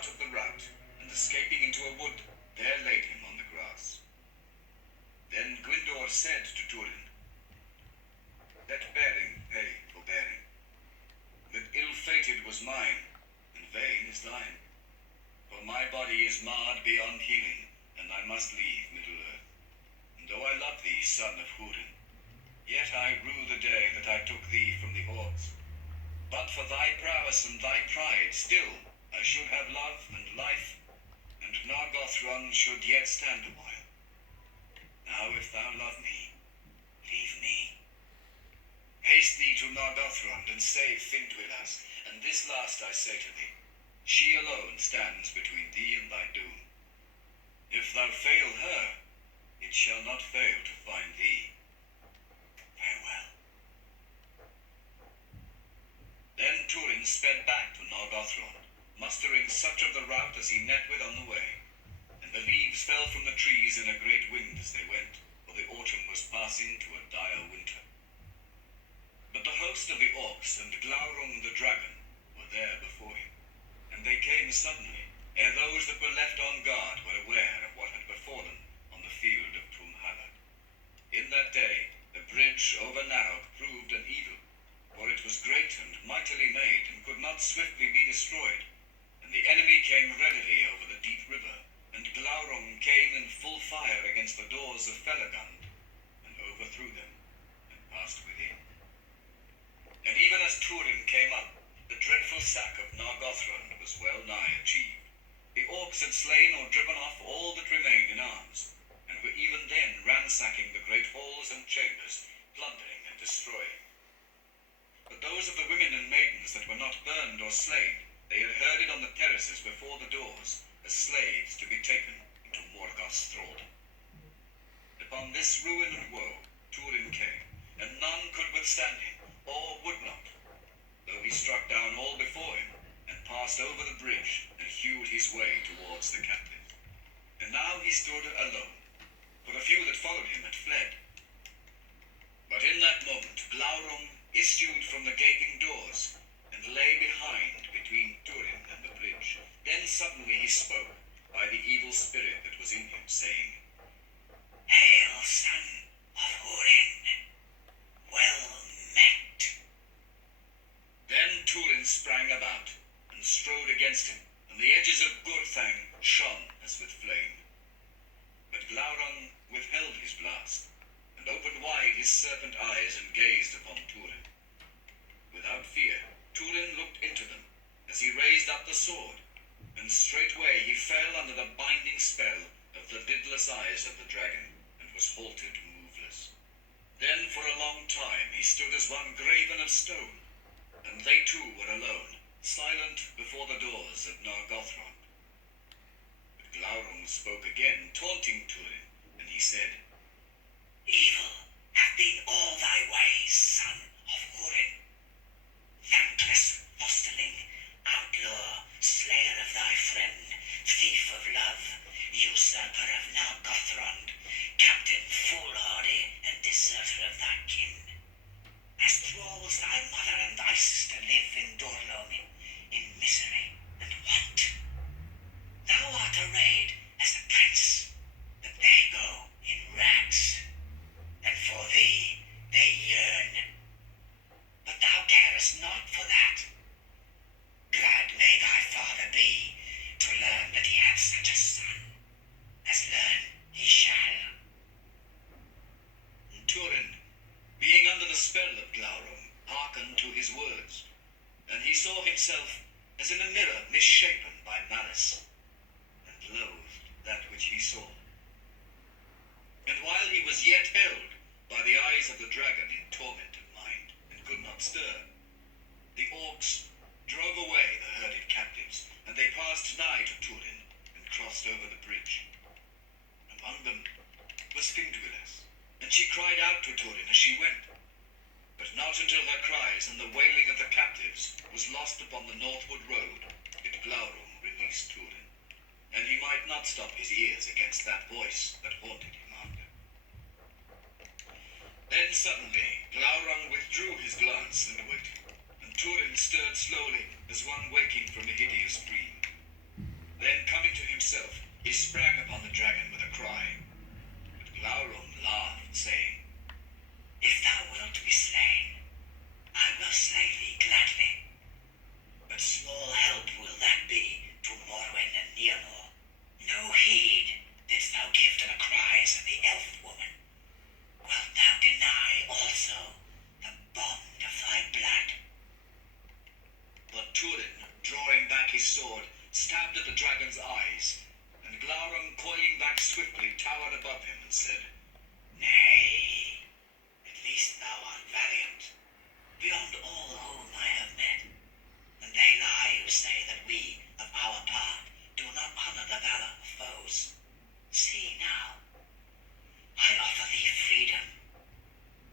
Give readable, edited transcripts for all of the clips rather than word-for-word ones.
out of the rout, and escaping into a wood, there laid him on the grass. Then Gwyndor said to Turin, "Let bearing pay for bearing. That ill-fated was mine, and vain is thine. For my body is marred beyond healing, and I must leave Middle-earth. And though I love thee, son of Hurin, yet I rue the day that I took thee from the orcs. But for thy prowess and thy pride, still I should have love and life, and Nargothrond should yet stand a while. Now if thou love me, leave me. Haste thee to Nargothrond and save Finduilas, and this last I say to thee, she alone stands between thee and thy doom. If thou fail her, it shall not fail to find thee. Farewell." Then Turin sped back to Nargothrond, mustering such of the rout as he met with on the way. And the leaves fell from the trees in a great wind as they went, for the autumn was passing to a dire winter. But the host of the orcs and Glaurung the dragon were there before him, and they came suddenly, ere those that were left on guard were aware of what had befallen on the field of Tumhalad. In that day the bridge over Narog proved an evil, for it was great and mightily made, and could not swiftly be destroyed, and the enemy came readily over the deep river, and Glaurung came in full fire against the doors of Felagund, and overthrew them, and passed within. And even as Turin came up, the dreadful sack of Nargothrond was well nigh achieved. The orcs had slain or driven off all that remained in arms, and were even then ransacking the great halls and chambers, plundering and destroying. But those of the women and maidens that were not burned or slain, they had herded on the terraces before the doors, as slaves to be taken into Morgoth's thraldom. Upon this ruin and woe, Turin came, and none could withstand him, or would not, though he struck down all before him, and passed over the bridge, and hewed his way towards the captive. And now he stood alone, for the few that followed him had fled. But in that moment Glaurung issued from the gaping doors, and lay behind between Turin and the bridge. Then suddenly he spoke by the evil spirit that was in him, saying, "Hail, son of Hurin! Well met!" Then Turin sprang about, and strode against him, and the edges of Gurthang shone as with flame. But Glaurung withheld his blast, and opened wide his serpent eyes, and gazed upon Turin. Without fear, Turin looked into them, as he raised up the sword, and straightway he fell under the binding spell of the lidless eyes of the dragon, and was halted moveless. Then for a long time he stood as one graven of stone, and they too were alone, silent before the doors of Nargothrond. But Glaurung spoke again, taunting Turin, and he said, "Evil have been all thy ways, son of Hurin. Thankless fosterling, outlaw, slayer of thy friend, thief of love, usurper of Nargothrond, captain foolhardy, and deserter of thy kin. As thralls thy mother and thy sister live in Dorlomin, in misery and want. Thou art arrayed as a prince, but they go in rags, and for thee they yearn. But thou carest not for that. Glad may thy father be to learn that he hath such a son, as learn he shall." And Turin, being under the spell of Glaurung, hearkened to his words, and he saw himself as in a mirror misshapen by malice, and loathed that which he saw. And while he was yet held by the eyes of the dragon in torment of mind, and could not stir, the orcs drove away the herded captives, and they passed nigh to Turin, and crossed over the bridge. Among them was Finduilas, and she cried out to Turin as she went. But not until her cries and the wailing of the captives was lost upon the northward road did Glaurung release Turin, and he might not stop his ears against that voice that haunted him under. Then suddenly Glaurung withdrew his glance and waited, and Turin stirred slowly as one waking from a hideous dream. He sprang upon the dragon with a cry, but Glaurung laughed, saying, "If thou wilt be slain, I will slay thee gladly. But small help will that be to Morwen and Nienor. No heed didst thou give to the cries of the elf woman. Wilt thou deny also the bond of thy blood?" But Turin, drawing back his sword, stabbed at the dragon's eyes, and Glaurung, coiling back swiftly, towered above him and said, "Nay, at least thou art valiant, beyond all whom I have met. And they lie who say that we of our part do not honor the valor of foes. See now, I offer thee freedom.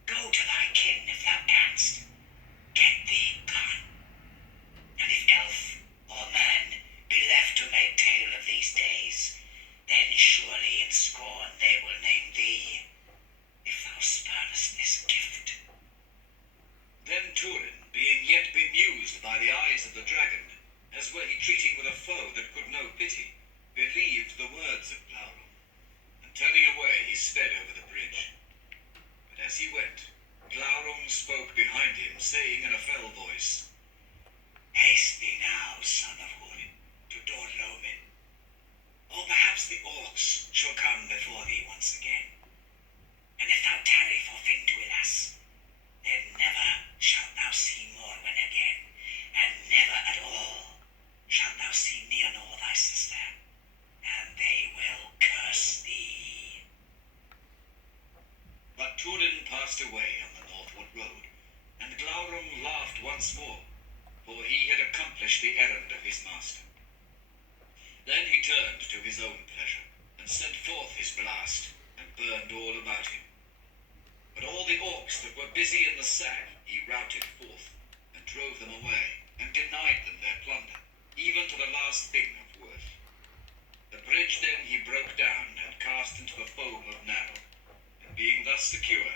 Go to thy kin if thou canst. Get thee gone. And if elf or man be left to make tale of these days, then surely in scorn they will name thee, if thou spurnest this gift." Then Turin, being yet bemused by the eyes of the dragon, as were he treating with a foe that could no pity, believed the words of Glaurung, and turning away he sped over the bridge. But as he went, Glaurung spoke behind him, saying in a fell voice, "Haste thee now, son of Hurin, to Dordlomin. Or perhaps the orcs shall come before thee once again. And if thou tarry for Finduilas, then never shalt thou see Morwen again, and never at all shalt thou see Nienor thy sister, and they will curse thee." But Turin passed away on the northward road, and Glaurung laughed once more, for he had accomplished the errand of his master. Then he turned to his own pleasure, and sent forth his blast, and burned all about him. But all the orcs that were busy in the sack he routed forth, and drove them away, and denied them their plunder, even to the last thing of worth. The bridge then he broke down, and cast into the foam of Narog, and being thus secure,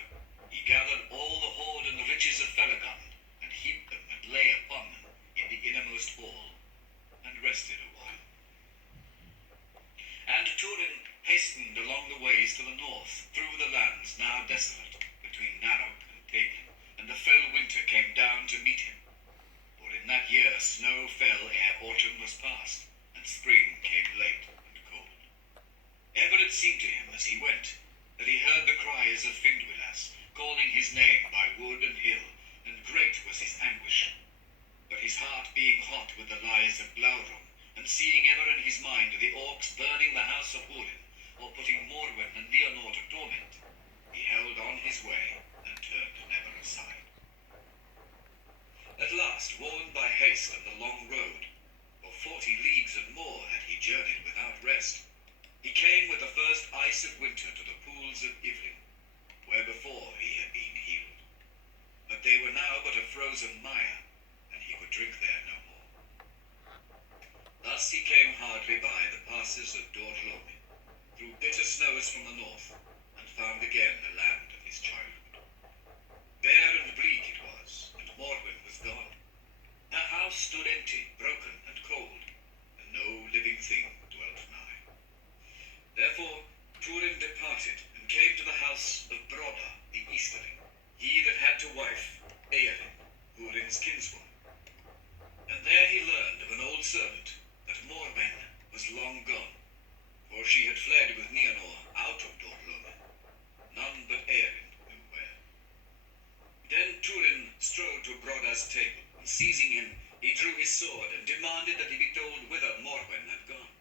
he gathered all the hoard and riches of Felagund, and heaped them, and lay upon them in the innermost hall, and rested a while. And Turin hastened along the ways to the north, through the lands now desolate, between Narog and Teglin, and the fell winter came down to meet him. For in that year snow fell ere autumn was past, and spring came late and cold. Ever it seemed to him as he went, that he heard the cries of Finduilas, calling his name by wood and hill, and great was his anguish. But his heart being hot with the lies of Glaurung, and seeing ever in his mind the orcs burning the house of Hurin, or putting Morwen and Nienor to torment, he held on his way, and turned never aside. At last, worn by haste and the long road, for 40 leagues and more had he journeyed without rest, he came with the first ice of winter to the pools of Ivlin, where before he had been healed. But they were now but a frozen mire, and he could drink there no more. Thus he came hardly by the passes of Dordlomin, through bitter snows from the north, and found again the land of his childhood. Bare and bleak it was, and Morwen was gone. Her house stood empty, broken and cold, and no living thing dwelt nigh. Therefore Turin departed, and came to the house of Brodda the Easterling, he that had to wife Eowyn, Hurin's kinswoman. And there he learned of an old servant that Morwen was long gone, for she had fled with Nienor out of Dordlomin. None but Eowyn knew where. Then Turin strode to Brodda's table, and seizing him, he drew his sword, and demanded that he be told whither Morwen had gone.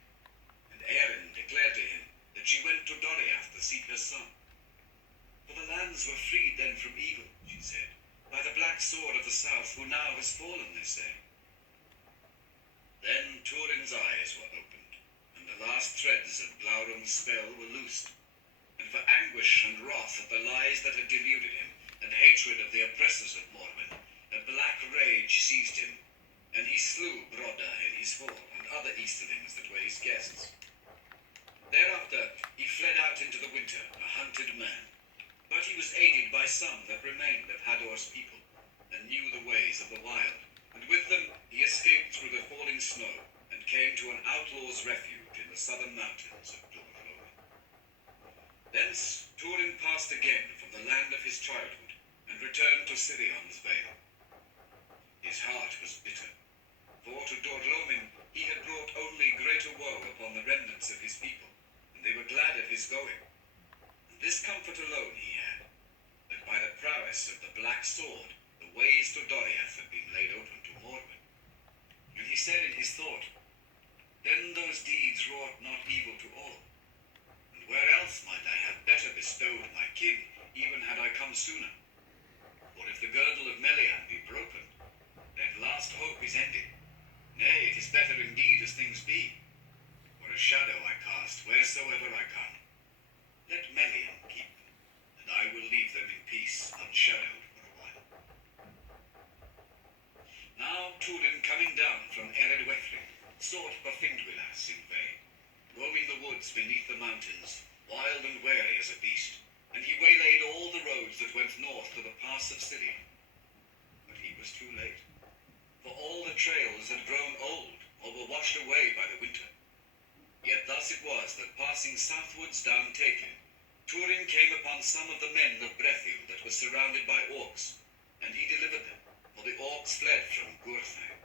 And Eowyn declared to him that she went to Doriath to seek her son. For the lands were freed then from evil, she said, by the black sword of the south, who now has fallen, they say. Then Turin's eyes were opened, and the last threads of Glaurung's spell were loosed. And for anguish and wrath at the lies that had deluded him, and hatred of the oppressors of Morwen, a black rage seized him, and he slew Brodda in his hall, and other Easterlings that were his guests. Thereafter he fled out into the winter, a hunted man. But he was aided by some that remained of Hador's people, and knew the ways of the wild, and with them he escaped through the falling snow, and came to an outlaw's refuge in the southern mountains of Dor. Thence Hurin passed again from the land of his childhood and returned to Sirion's vale. His heart was bitter, for to Dorlomin he had brought only greater woe upon the remnants of his people, and they were glad at his going. And this comfort alone he had, that by the prowess of the black sword the ways to Doriath had been laid open to Morwen. And he said in his thought, then those deeds wrought not evil to all. And where else might I have better bestowed my kin, even had I come sooner? For if the girdle of Melian be broken, then last hope is ended. Nay, it is better indeed as things be. For a shadow I cast wheresoever I come. Let Melian keep them, and I will leave them in peace, unshadowed for a while. Now Hurin, coming down from Ered Wethrin, sought for Findwilas in vain, roaming the woods beneath the mountains, wild and wary as a beast, and he waylaid all the roads that went north to the pass of Sirion. But he was too late, for all the trails had grown old or were washed away by the winter. Yet thus it was that passing southwards down Tekin, Hurin came upon some of the men of Brethil that were surrounded by orcs, and he delivered them, for the orcs fled from Gurthang.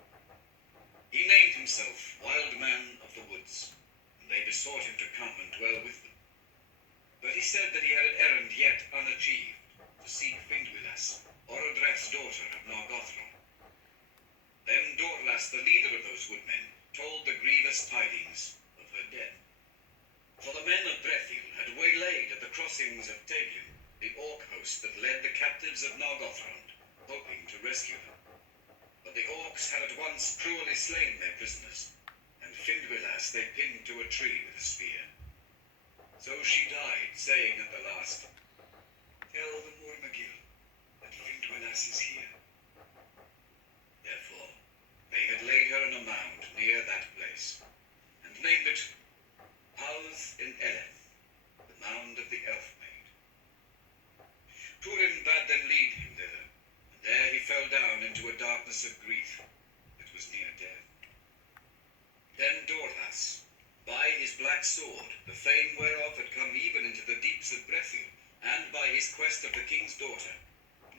He named himself Wild Man of the Woods, and they besought him to come and dwell with them. But he said that he had an errand yet unachieved, to seek Findwilas, Orodreth's daughter of Nargothrond. Then Dorlas, the leader of those woodmen, told the grievous tidings of her death. For the men of Brethil had waylaid at the crossings of Teglin the orc host that led the captives of Nargothrond, hoping to rescue them. But the orcs had at once cruelly slain their prisoners, and Findwilas they pinned to a tree with a spear. So she died, saying at the last, tell the Mormagil that Findwilas is here. Therefore, they had laid her in a mound near that place, and named it Howth in Eleth, the mound of the elf maid. Hurin bade them lead him thither, and there he fell down into a darkness of grief that was near death. Then Dorlas, by his black sword, the fame whereof had come even into the deeps of Brethil, and by his quest of the king's daughter,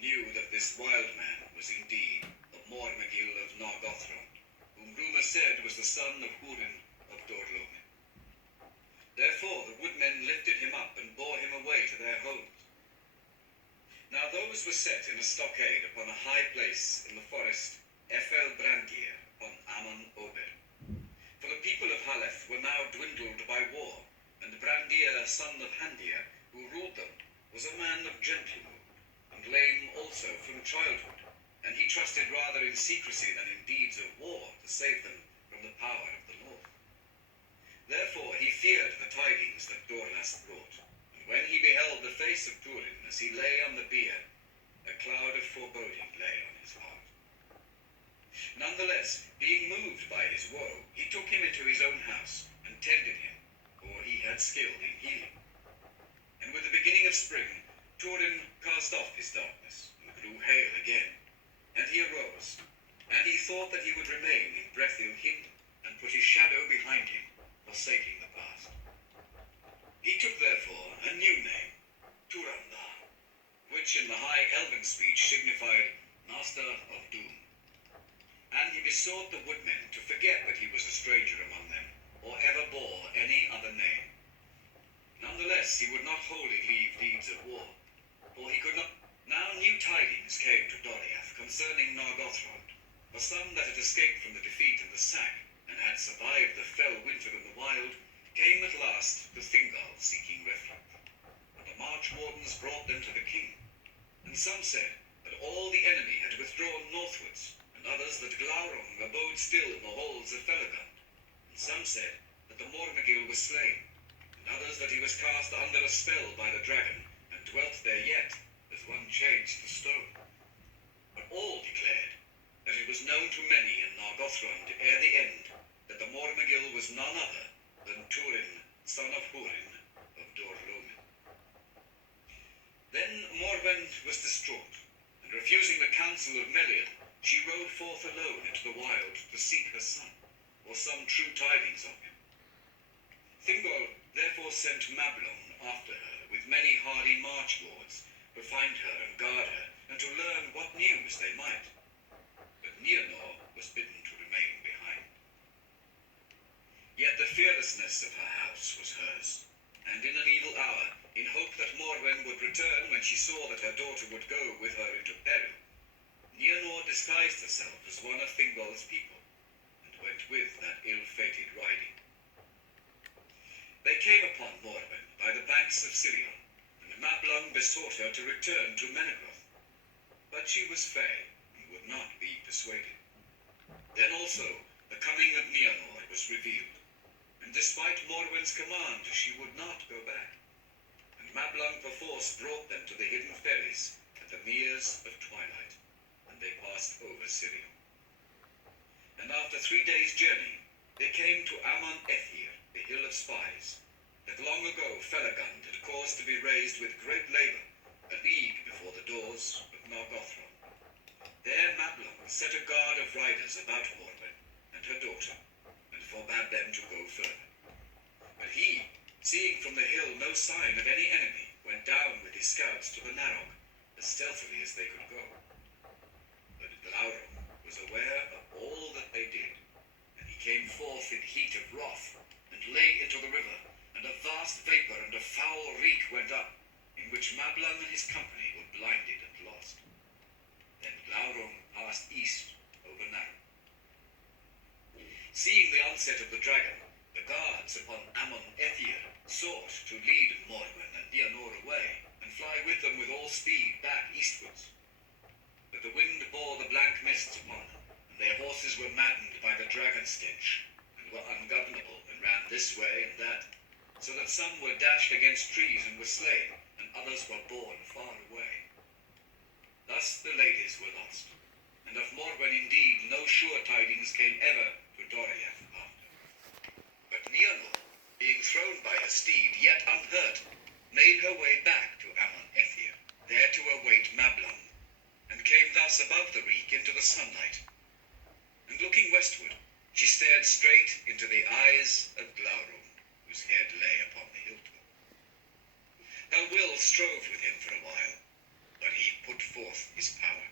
knew that this wild man was indeed the Mormagil of Nargothrond, whom rumour said was the son of Hurin of Dorlomin. Therefore the woodmen lifted him up and bore him away to their homes. Now those were set in a stockade upon a high place in the forest, Ethel Brandir, upon Ammon Ober. For the people of Haleth were now dwindled by war, and Brandir, son of Handir, who ruled them, was a man of gentle mood, and lame also from childhood, and he trusted rather in secrecy than in deeds of war to save them from the power of the Lord. Therefore he feared the tidings that Dorlas brought, and when he beheld the face of Hurin as he lay on the bier, a cloud of foreboding lay on his heart. Nonetheless, being moved by his woe, he took him into his own house and tended him, for he had skill in healing. And with the beginning of spring, Hurin cast off his darkness and grew hale again, and he arose, and he thought that he would remain in Brethil hidden, and put his shadow behind him, forsaking the past. He took therefore a new name, Turanda, which in the high elven speech signified Master of Doom. And he besought the woodmen to forget that he was a stranger among them, or ever bore any other name. Nonetheless, he would not wholly leave deeds of war, for he could not. Now new tidings came to Doriath concerning Nargothrond, for some that had escaped from the defeat and the sack, and had survived the fell winter in the wild, came at last to Thingol seeking refuge. And the march wardens brought them to the king. And some said that all the enemy had withdrawn northwards, and others that Glaurung abode still in the halls of Felagund. And some said that the Mormagil was slain, and others that he was cast under a spell by the dragon, and dwelt there yet, as one changed to stone. But all declared that it was known to many in Nargothrond ere the end that the Mormagil was none other than Hurin, son of Hurin of Dorlomin. Then Morwen was distraught, and refusing the counsel of Melian, she rode forth alone into the wild to seek her son, or some true tidings of him. Thingol therefore sent Mablung after her with many hardy march lords to find her and guard her, and to learn what news they might. But Nienor was bidden to remain behind. Yet the fearlessness of her house was hers, and in an evil hour, in hope that Morwen would return when she saw that her daughter would go with her into peril, Nienor disguised herself as one of Thingol's people, and went with that ill-fated riding. They came upon Morwen by the banks of Sirion, and Mablung besought her to return to Menegroth. But she was fey, and would not be persuaded. Then also the coming of Nienor was revealed, and despite Morwen's command, she would not go back. And Mablung perforce brought them to the hidden ferries at the Meres of Twilight, and they passed over Sirion. And after 3 days' journey, they came to Amon Ethir, the Hill of Spies, that long ago Felagund had caused to be raised with great labour, a league before the doors of Nargothrond. There Mablung set a guard of riders about Morwen and her daughter, and forbade them to go further. But he, seeing from the hill no sign of any enemy, went down with his scouts to the Narog, as stealthily as they could go. But Glaurung was aware of all that they did, and he came forth in heat of wrath, and lay into the river, and a vast vapour and a foul reek went up, in which Mablung and his company were blinded and lost. Then Glaurung passed east over Narog. Seeing the onset of the dragon, the guards upon Amon Ethir sought to lead Morwen and Nienor away, and fly with them with all speed back eastwards. But the wind bore the blank mists upon them, and their horses were maddened by the dragon stench, and were ungovernable, and ran this way and that, so that some were dashed against trees and were slain, and others were borne far away. Thus the ladies were lost, and of Morwen indeed no sure tidings came ever to Doriath after. But Nienor, being thrown by her steed, yet unhurt, made her way back to Amon Ethir, there to await Mablung, and came thus above the reek into the sunlight. And looking westward, she stared straight into the eyes of Glaurung, whose head lay upon the hilltop. Her will strove with him for a while, but he put forth his power,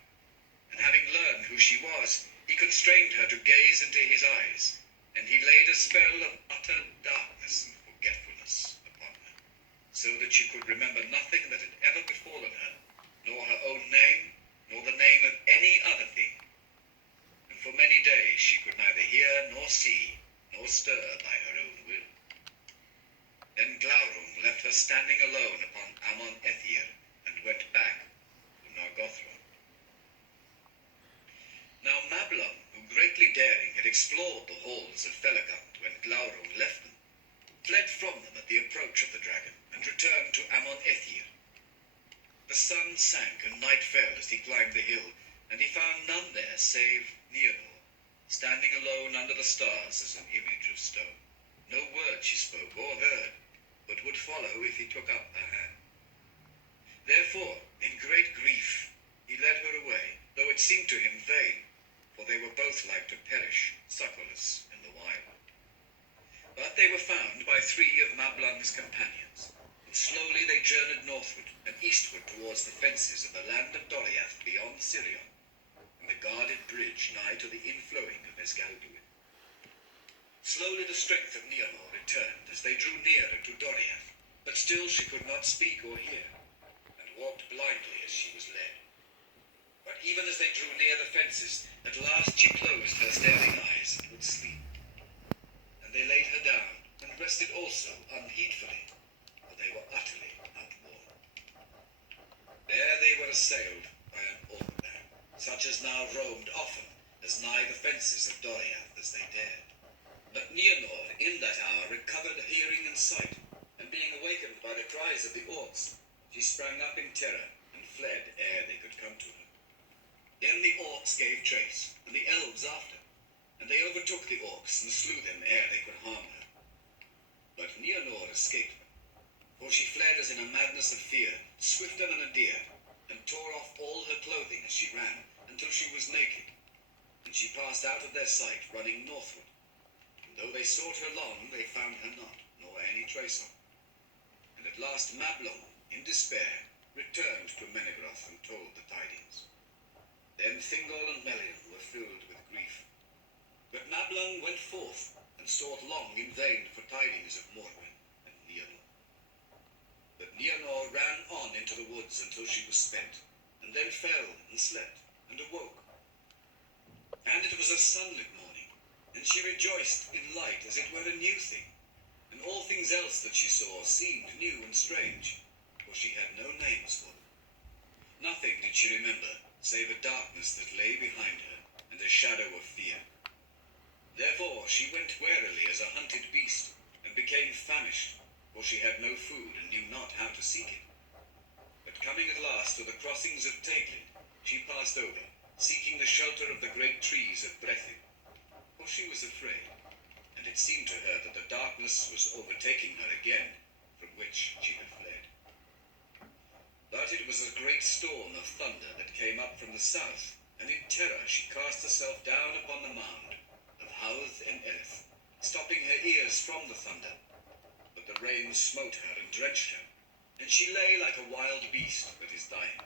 and having learned who she was, he constrained her to gaze into his eyes, and he laid a spell of utter darkness and forgetfulness upon her, so that she could remember nothing that had ever befallen her, nor her own name, nor the name of any other thing. And for many days she could neither hear nor see, nor stir by her own will. Then Glaurung left her standing alone upon Amon Ethir, and went back to Nargothrond. Now Mablung, who greatly daring had explored the halls of Felagund when Glaurung left them, fled from them at the approach of the dragon, and returned to Amon Ethir. The sun sank and night fell as he climbed the hill, and he found none there save Nienor, standing alone under the stars as an image of stone. No word she spoke or heard, but would follow if he took up her hand. Therefore, in great grief, he led her away, though it seemed to him vain, for they were both like to perish, succourless in the wild. But they were found by 3 of Mablung's companions, and slowly they journeyed northward and eastward towards the fences of the land of Doriath beyond Sirion, and the guarded bridge nigh to the inflowing of Esgalduin. Slowly the strength of Nienor returned as they drew nearer to Doriath, but still she could not speak or hear, and walked blindly as she was led. But even as they drew near the fences, at last she closed her staring eyes and would sleep. And they laid her down, and rested also unheedfully, for they were utterly outworn. There they were assailed by an orc band, such as now roamed often as nigh the fences of Doriath as they dared. But Nienor in that hour recovered hearing and sight, and being awakened by the cries of the orcs, she sprang up in terror, and fled ere they could come to her. Then the orcs gave chase, and the elves after, and they overtook the orcs and slew them ere they could harm her. But Nienor escaped them, for she fled as in a madness of fear, swifter than a deer, and tore off all her clothing as she ran, until she was naked. And she passed out of their sight, running northward. And though they sought her long, they found her not, nor any trace of. And at last Mablung, in despair, returned to Menegroth and told the tidings. Then Thingol and Melian were filled with grief. But Mablung went forth and sought long in vain for tidings of Morwen and Nienor. But Nienor ran on into the woods until she was spent, and then fell and slept and awoke. And it was a sunlit morning, and she rejoiced in light as it were a new thing, and all things else that she saw seemed new and strange, for she had no names for them. Nothing did she remember, save a darkness that lay behind her, and a shadow of fear. Therefore she went warily as a hunted beast, and became famished, for she had no food and knew not how to seek it. But coming at last to the crossings of Teglin, she passed over, seeking the shelter of the great trees of Brethil, for she was afraid, and it seemed to her that the darkness was overtaking her again, from which she had fled. But it was a great storm of thunder that came up from the south, and in terror she cast herself down upon the mound of Howth and Eleth, stopping her ears from the thunder. But the rain smote her and drenched her, and she lay like a wild beast that is dying.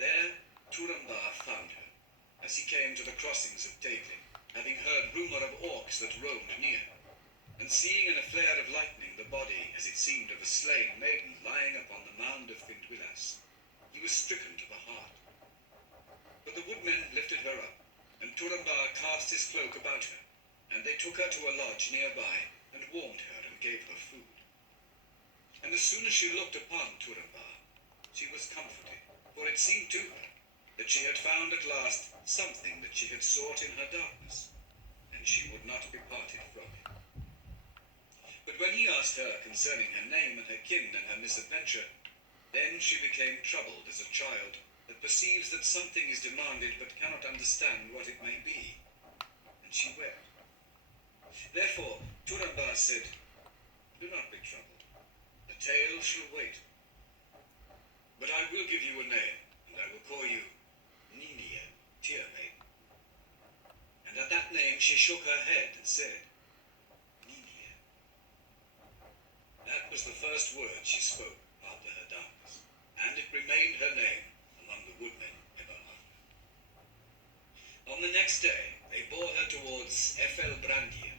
There Turambar found her, as he came to the crossings of Teglin, having heard rumour of orcs that roamed near, and seeing in a flare of lightning the body, as it seemed, of a slain maiden lying upon the mound of Findwilas, he was stricken to the heart. But the woodmen lifted her up, and Turambar cast his cloak about her, and they took her to a lodge nearby, and warmed her and gave her food. And as soon as she looked upon Turambar, she was comforted, for it seemed to her that she had found at last something that she had sought in her darkness, and she would not be parted from him. But when he asked her concerning her name and her kin and her misadventure, then she became troubled as a child that perceives that something is demanded but cannot understand what it may be, and she wept. Therefore Turambar said, "Do not be troubled. The tale shall wait. But I will give you a name, and I will call you Niniel, Tear Maiden." And at that name she shook her head and said, "Niniel." That was the first word she spoke after her darkness, and it remained her name among the woodmen ever after. On the next day they bore her towards Efelbrandir.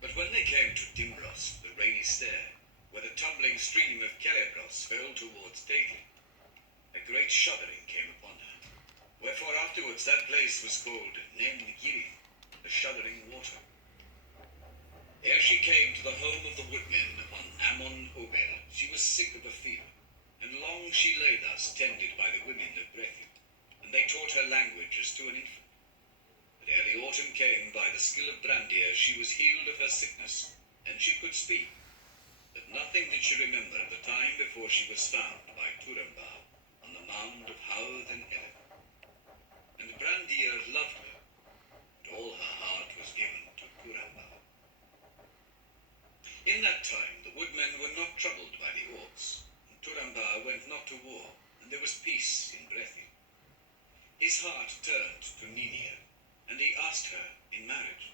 But when they came to Dimbros, the rainy stair, where the tumbling stream of Celebros fell towards Teglin, a great shuddering came upon her. Wherefore afterwards that place was called Nen-Giri, the shuddering water. Ere she came to the home of the woodmen on Amon Obel, she was sick of a fever, and long she lay thus, tended by the women of Brethil, and they taught her language as to an infant. But ere the autumn came, by the skill of Brandir, she was healed of her sickness, and she could speak. But nothing did she remember of the time before she was found by Turambar on the mound of Howth and Eleth. And Brandir loved her, and all her heart was given to Turambar. In that time the woodmen were not troubled by the orcs, and Turambar went not to war, and there was peace in Brethil. His heart turned to Niniel, and he asked her in marriage.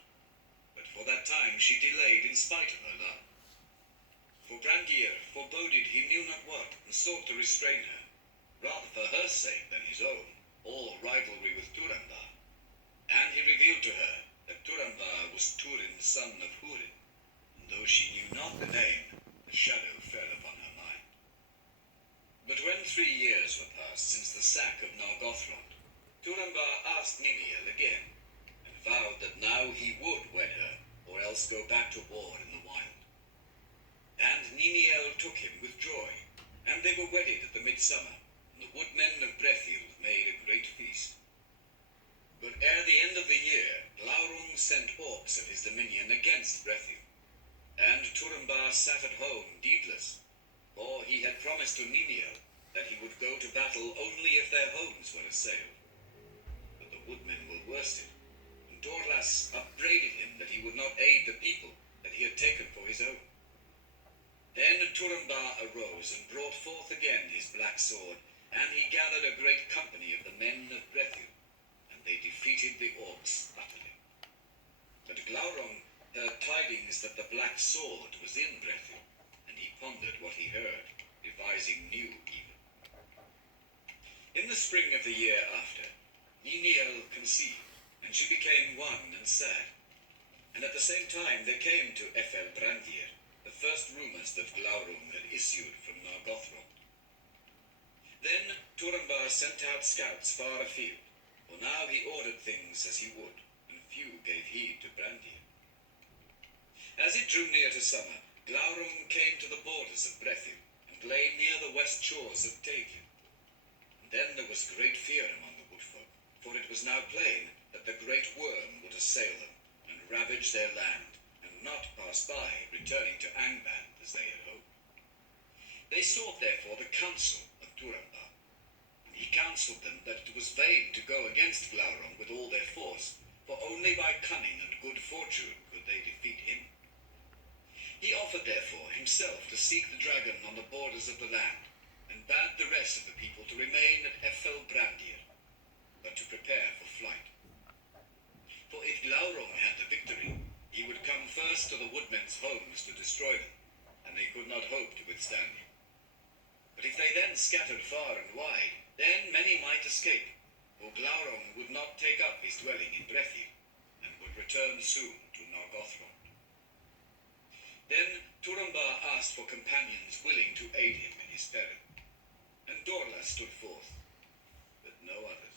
But for that time she delayed in spite of her love. For Brandir foreboded he knew not what, and sought to restrain her, rather for her sake than his own, all rivalry with Turambar. And he revealed to her that Turambar was Turin's son of Hurin, and though she knew not the name, the shadow fell upon her mind. But when 3 years were past since the sack of Nargothrond, Turambar asked Niniel again, and vowed that now he would wed her, or else go back to war in the wild. And Niniel took him with joy, and they were wedded at the midsummer, and the woodmen of Brethil made a great feast. But ere the end of the year, Glaurung sent orcs of his dominion against Brethil, and Turambar sat at home deedless, for he had promised to Niniel that he would go to battle only if their homes were assailed. But the woodmen were worsted, and Dorlas upbraided him that he would not aid the people that he had taken for his own. Then Turambar arose and brought forth again his black sword, and he gathered a great company of the men of Brethil, and they defeated the orcs utterly. But Glaurung heard tidings that the Black Sword was in Brethil, and he pondered what he heard, devising new even. In the spring of the year after, Niniel conceived, and she became wan and sad. And at the same time there came to Brandir the first rumours that Glaurung had issued from Nargothrond. Then Turambar sent out scouts far afield, for now he ordered things as he would, and few gave heed to Brandir. As it drew near to summer, Glaurung came to the borders of Brethil, and lay near the west shores of Teign. And then there was great fear among the woodfolk, for it was now plain that the great worm would assail them, and ravage their land, and not pass by, returning to Angband as they had hoped. They sought therefore the counsel of Turambar, and he counselled them that it was vain to go against Glaurung with all their force, for only by cunning and good fortune could they defeat him. He offered therefore himself to seek the dragon on the borders of the land, and bade the rest of the people to remain at Brandir, but to prepare for flight. For if Glaurung had the victory, he would come first to the woodmen's homes to destroy them, and they could not hope to withstand him. But if they then scattered far and wide, then many might escape, for Glaurung would not take up his dwelling in Brethil, and would return soon to Nargothrond. Then Turambar asked for companions willing to aid him in his peril, and Dorla stood forth, but no others.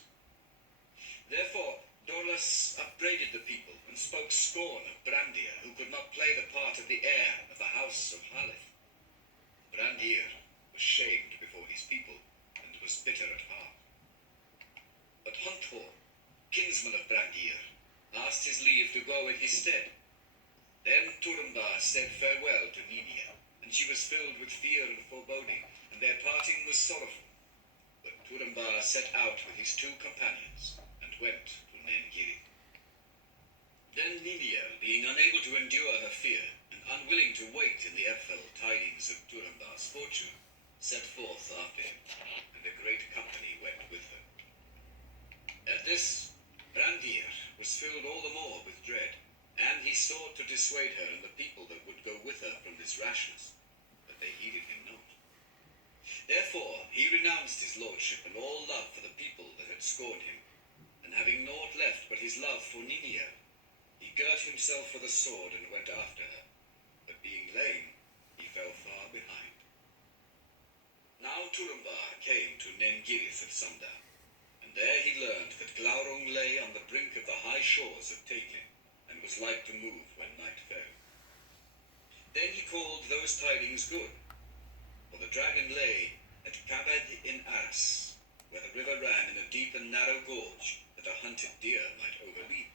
Therefore Dorlas upbraided the people, and spoke scorn of Brandir, who could not play the part of the heir of the house of Haleth. Brandir was shamed before his people, and was bitter at heart. But Hunthor, kinsman of Brandir, asked his leave to go in his stead. Then Turambar said farewell to Niniel, and she was filled with fear and foreboding, and their parting was sorrowful. But Turambar set out with his two companions, and went to Nengiri. Then Niniel, being unable to endure her fear, and unwilling to wait in the Ephel tidings of Turambar's fortune, set forth after him, and a great company went with her. At this, Brandir was filled all the more with dread, and he sought to dissuade her and the people that would go with her from this rashness, but they heeded him not. Therefore he renounced his lordship and all love for the people that had scorned him, and having naught left but his love for Niniel, he girt himself with a sword and went after her, but being lame, he fell far behind. Now Turambar came to Nengirith at sundown, and there he learned that Glaurung lay on the brink of the high shores of Teign, and was like to move when night fell. Then he called those tidings good, for the dragon lay at Kabed in Aras, where the river ran in a deep and narrow gorge that a hunted deer might overleap.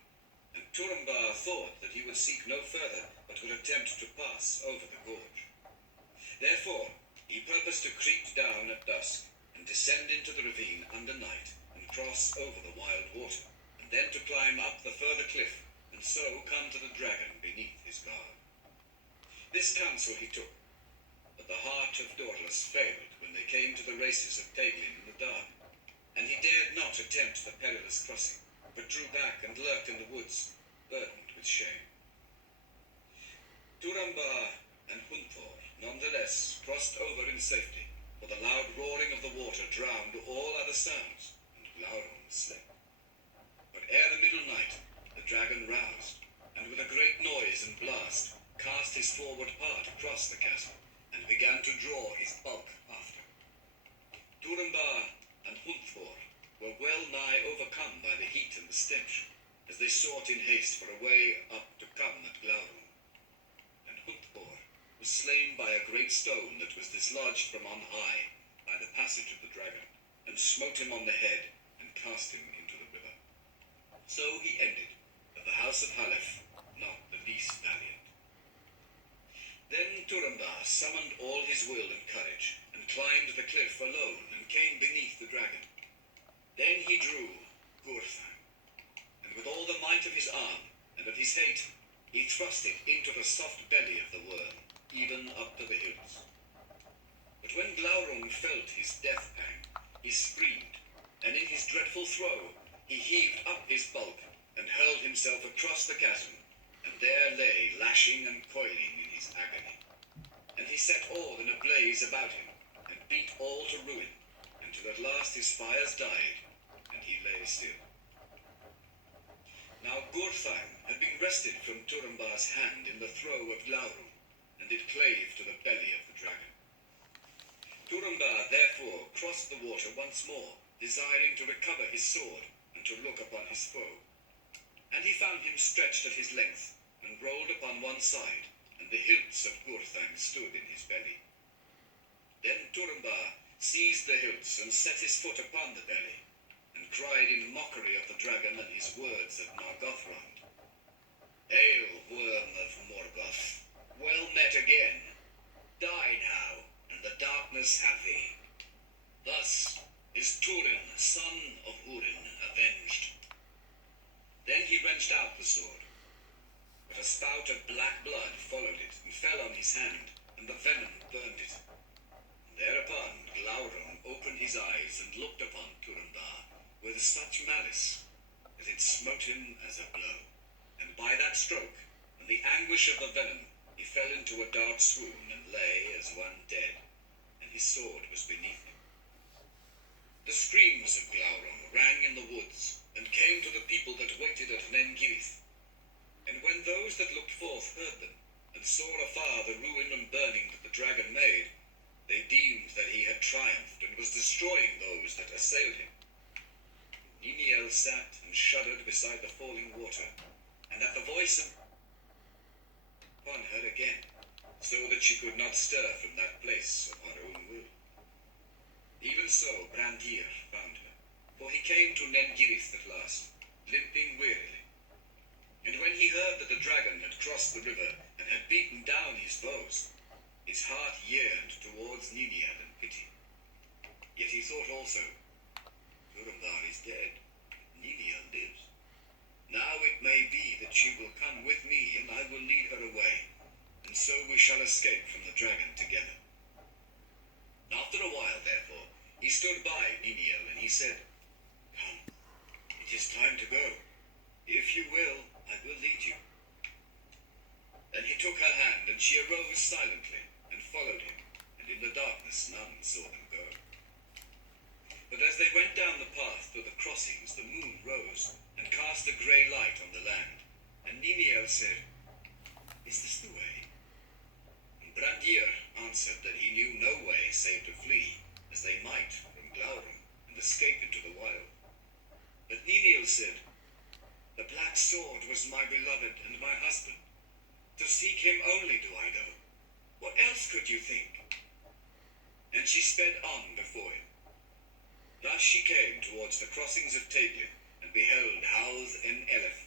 And Turambar thought that he would seek no further, but would attempt to pass over the gorge. Therefore he purposed to creep down at dusk, and descend into the ravine under night, and cross over the wild water, and then to climb up the further cliff, and so come to the dragon beneath his guard. This counsel he took, but the heart of Dorlas failed when they came to the races of Teign in the dark, and he dared not attempt the perilous crossing, but drew back and lurked in the woods, burdened with shame. Turambar and Hunthor nonetheless crossed over in safety, for the loud roaring of the water drowned all other sounds, and Glaurung slept. But ere the middle night, the dragon roused, and with a great noise and blast, cast his forward part across the chasm, and began to draw his bulk after. Turambar and Hunthor were well nigh overcome by the heat and the stench, as they sought in haste for a way up to come at Glaurung. And Hunthor was slain by a great stone that was dislodged from on high by the passage of the dragon, and smote him on the head, and cast him into the river. So he ended, of the house of Haleth, not the least valiant. Then Turambar summoned all his will and courage, and climbed the cliff alone, and came beneath the dragon. Then he drew Gurthang, and with all the might of his arm, and of his hate, he thrust it into the soft belly of the worm, even up to the hills. But when Glaurung felt his death pang, he screamed, and in his dreadful throe, he heaved up his bulk, and hurled himself across the chasm, and there lay lashing and coiling in his agony. And he set all in a blaze about him, and beat all to ruin, until at last his fires died, and he lay still. Now Gurthang had been wrested from Turambar's hand in the throw of Glaurung, and it clave to the belly of the dragon. Turambar therefore crossed the water once more, desiring to recover his sword, and to look upon his foe. And he found him stretched at his length, and rolled upon one side, and the hilts of Gurthang stood in his belly. Then Turambar seized the hilts, and set his foot upon the belly, and cried in mockery of the dragon and his words of Nargothrond. Hail, worm of Morgoth, well met again. Die now, and the darkness have thee. Thus is Turin, son of Hurin, avenged. Then he wrenched out the sword, but a spout of black blood followed it, and fell on his hand, and the venom burned it. And thereupon Glaurung opened his eyes, and looked upon Turambar with such malice, that it smote him as a blow. And by that stroke, and the anguish of the venom, he fell into a dark swoon, and lay as one dead, and his sword was beneath him. The screams of Glaurung rang in the woods, and came to the people that waited at Nengirith. And when those that looked forth heard them, and saw afar the ruin and burning that the dragon made, they deemed that he had triumphed, and was destroying those that assailed him. Niniel sat and shuddered beside the falling water, and at the voice of upon her again, so that she could not stir from that place of her own will. Even so Brandir found her, for he came to Nengirith at last, limping wearily. And when he heard that the dragon had crossed the river, and had beaten down his foes, his heart yearned towards Niniel in pity. Yet he thought also, Turambar is dead, Niniel lives. Now it may be that she will come with me, and I will lead her away, and so we shall escape from the dragon together. After a while, therefore, he stood by Niniel, and he said, Come, it is time to go. If you will, I will lead you. Then he took her hand, and she arose silently, and followed him, and in the darkness none saw them go. But as they went down the path to the crossings, the moon rose, and cast a grey light on the land. And Niniel said, Is this the way? And Brandir answered that he knew no way save to flee, as they might, from Glaurung, and escape into the wild. But Niniel said, The black sword was my beloved and my husband. To seek him only do I go. What else could you think? And she sped on before him. Thus she came towards the crossings of Taglion, and beheld Howth en Eleth,